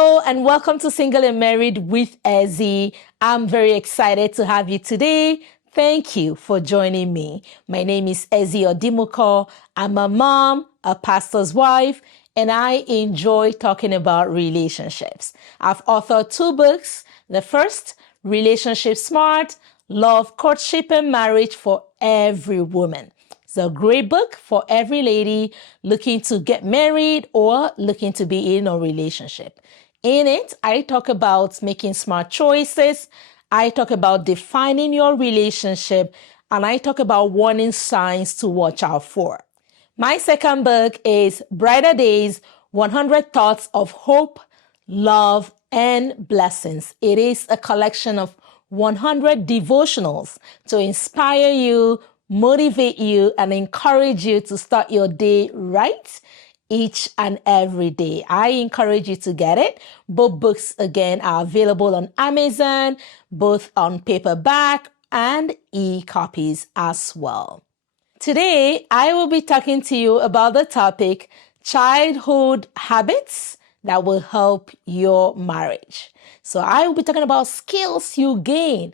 Hello and welcome to Single and Married with Ezzy. I'm very excited to have you today. Thank you for joining me. My name is Ezzy Odimoko. I'm a mom, a pastor's wife, and I enjoy talking about relationships. I've authored 2 books. The first, Relationship Smart, Love, Courtship, and Marriage for Every Woman. It's a great book for every lady looking to get married or looking to be in a relationship. In it, I talk about making smart choices. I talk about defining your relationship, and I talk about warning signs to watch out for. My second book is Brighter Days, 100 Thoughts of Hope, Love, and Blessings. It is a collection of 100 devotionals to inspire you, motivate you, and encourage you to start your day right each and every day. I encourage you to get it. Both books, again, are available on Amazon, both on paperback and e-copies as well. Today, I will be talking to you about the topic, childhood habits that will help your marriage. So I will be talking about skills you gain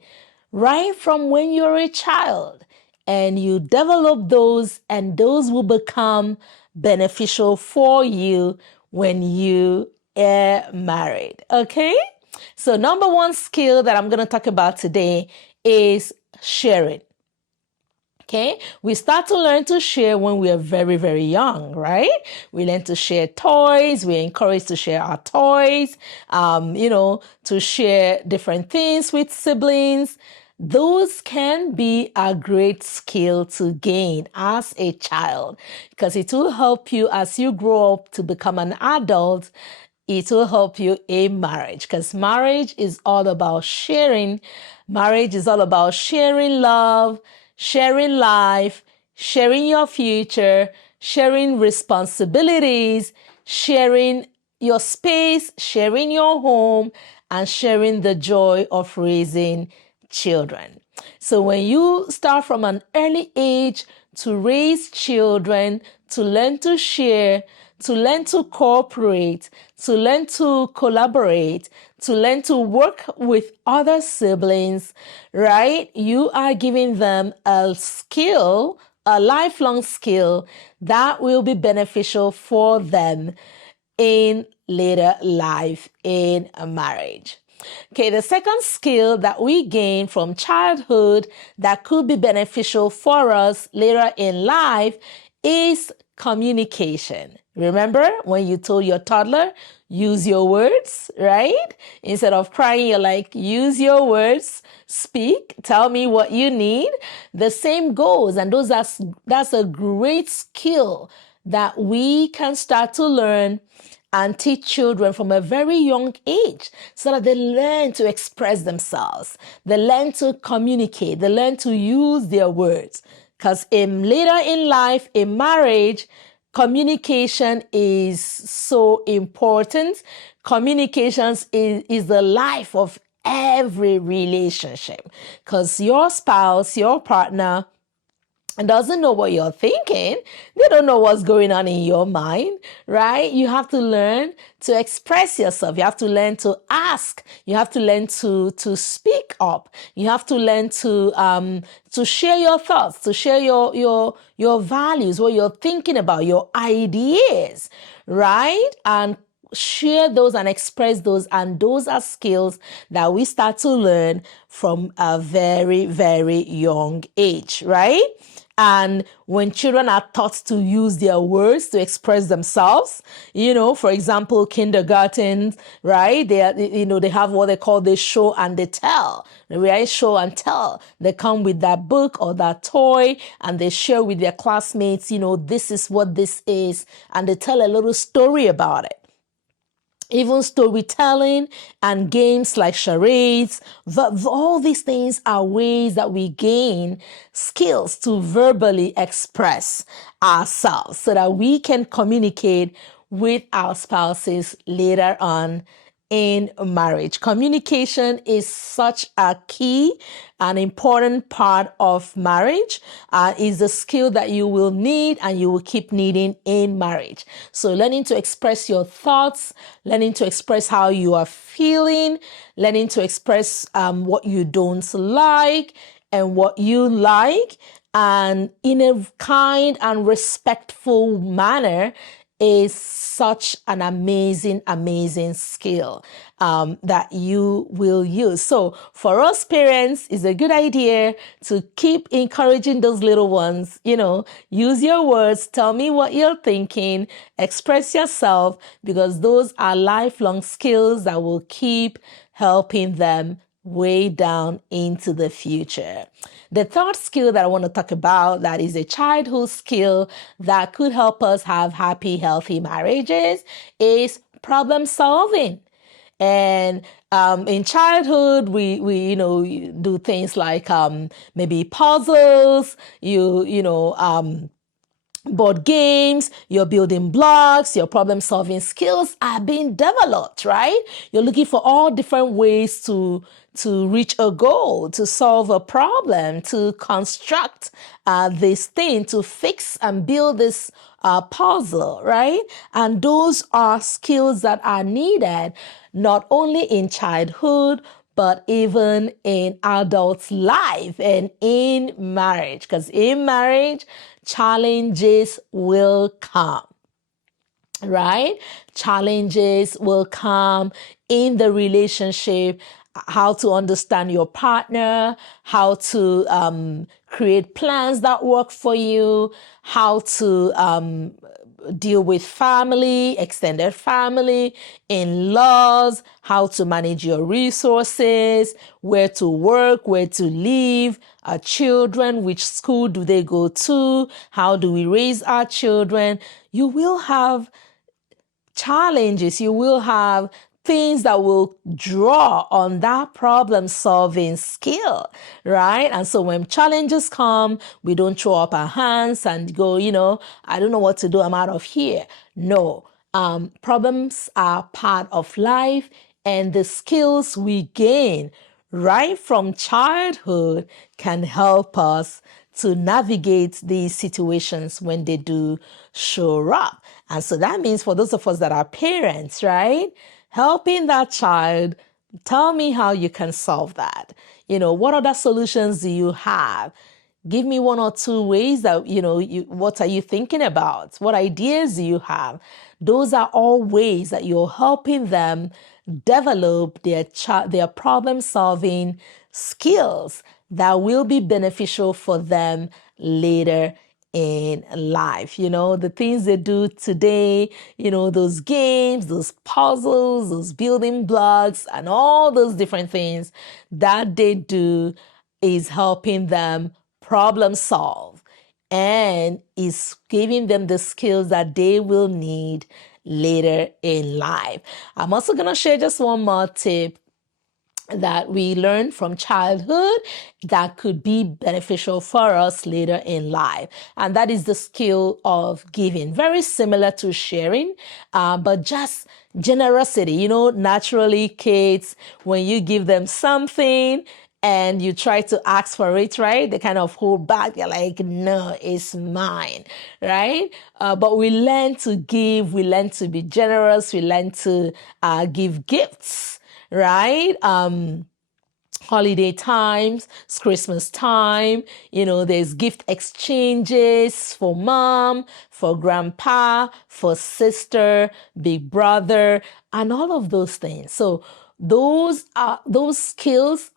right from when you're a child, and you develop those, and those will become beneficial for you when you are married. Okay? So number 1 skill that I'm going to talk about today is sharing. Okay, we start to learn to share when we are very, very young, right? We learn to share toys. We're encouraged to share our toys, to share different things with siblings. Those can be a great skill to gain as a child because it will help you as you grow up to become an adult. It will help you in marriage because marriage is all about sharing. Marriage is all about sharing love, sharing life, sharing your future, sharing responsibilities, sharing your space, sharing your home, and sharing the joy of raising children. So when you start from an early age to raise children, to learn to share, to learn to cooperate, to learn to collaborate, to learn to work with other siblings, right? You are giving them a skill, a lifelong skill that will be beneficial for them in later life in a marriage. Okay, the second skill that we gain from childhood that could be beneficial for us later in life is communication. Remember when you told your toddler, use your words, right? Instead of crying, you're like, use your words, speak, tell me what you need. The same goes, and that's a great skill that we can start to learn and teach children from a very young age so that they learn to express themselves. They learn to communicate. They learn to use their words. Because later in life, in marriage, communication is so important. Communications is the life of every relationship. Because your spouse, your partner, and doesn't know what you're thinking. They don't know what's going on in your mind, right? You have to learn to express yourself. You have to learn to ask. You have to learn to speak up. You have to learn to share your thoughts, to share your values, what you're thinking about, your ideas, right? And share those and express those, and those are skills that we start to learn from a very, very young age, right? And when children are taught to use their words to express themselves, for example, kindergarten, right? They have what they call the show and the tell, right? Show and tell. They come with that book or that toy and they share with their classmates, this is what this is. And they tell a little story about it. Even storytelling and games like charades, all these things are ways that we gain skills to verbally express ourselves so that we can communicate with our spouses later on in marriage. Communication is such a key, an important part of marriage. Is a skill that you will need and you will keep needing in marriage. So learning to express your thoughts, learning to express how you are feeling, learning to express what you don't like and what you like, and in a kind and respectful manner is such an amazing skill that you will use. So for us parents, it's a good idea to keep encouraging those little ones, use your words, tell me what you're thinking, express yourself, because those are lifelong skills that will keep helping them way down into the future. The third skill that I want to talk about, that is a childhood skill that could help us have happy, healthy marriages, is problem solving. And in childhood, we do things like maybe puzzles, board games, your building blocks, your problem solving skills are being developed, right? You're looking for all different ways to reach a goal, to solve a problem, to construct this thing, to fix and build this puzzle, right? And those are skills that are needed not only in childhood, but even in adult life and in marriage. Because in marriage, challenges will come, right? Challenges will come in the relationship, how to understand your partner, how to create plans that work for you, how to deal with family, extended family, in-laws, how to manage your resources, where to work, where to live, our children, which school do they go to, how do we raise our children. You will have challenges, you will have things that will draw on that problem solving skill, right? And so when challenges come, we don't throw up our hands and go, I don't know what to do, I'm out of here. No, problems are part of life, and the skills we gain right from childhood can help us to navigate these situations when they do show up. And so that means for those of us that are parents, right? Helping that child, tell me how you can solve that. What other solutions do you have? Give me one or two ways that, what are you thinking about? What ideas do you have? Those are all ways that you're helping them develop their problem solving skills that will be beneficial for them later in life. The things they do today, those games, those puzzles, those building blocks, and all those different things that they do is helping them problem solve and is giving them the skills that they will need later in life. I'm also going to share just one more tip that we learn from childhood that could be beneficial for us later in life. And that is the skill of giving. Very similar to sharing, but just generosity. Naturally, kids, when you give them something and you try to ask for it, right? They kind of hold back. They're like, no, it's mine, right? But we learn to give. We learn to be generous. We learn to give gifts, right? Holiday times, it's Christmas time, there's gift exchanges for mom, for grandpa, for sister, big brother, and all of those things. So those skills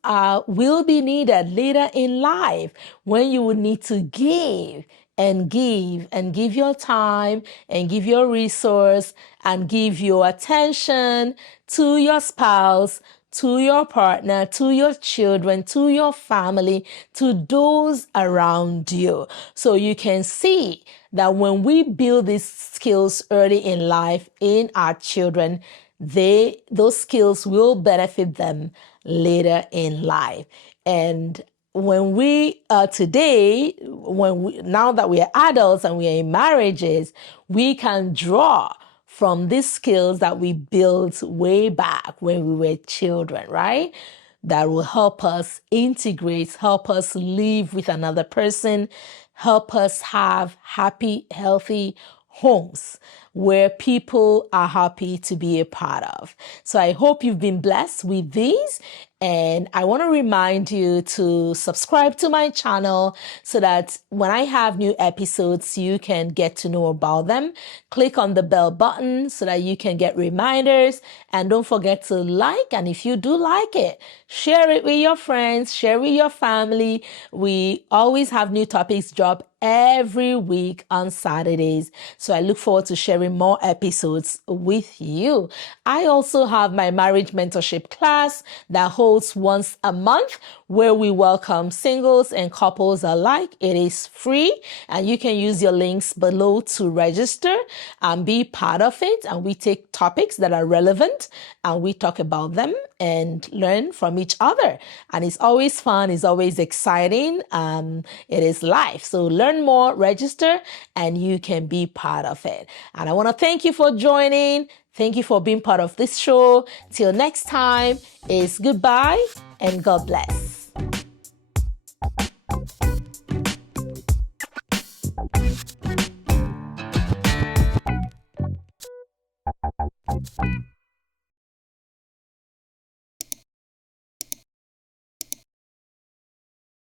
will be needed later in life when you will need to give and give your time and give your resource and give your attention to your spouse, to your partner, to your children, to your family, to those around you. So you can see that when we build these skills early in life in our children, those skills will benefit them later in life. And when we today, now that we are adults and we are in marriages, we can draw from these skills that we built way back when we were children, right? That will help us integrate, help us live with another person, help us have happy, healthy homes where people are happy to be a part of. So I hope you've been blessed with these. And I want to remind you to subscribe to my channel so that when I have new episodes, you can get to know about them. Click on the bell button so that you can get reminders. And don't forget to like. And if you do like it, share it with your friends, share with your family. We always have new topics drop every week on Saturdays. So I look forward to sharing more episodes with you. I also have my marriage mentorship class that holds once a month where we welcome singles and couples alike. It is free and you can use your links below to register and be part of it. And we take topics that are relevant and we talk about them and learn from each other. And it's always fun. It's always exciting. It is life. So learn more, register, and you can be part of it. And I want to thank you for joining. Thank you for being part of this show. Till next time, it's goodbye and God bless.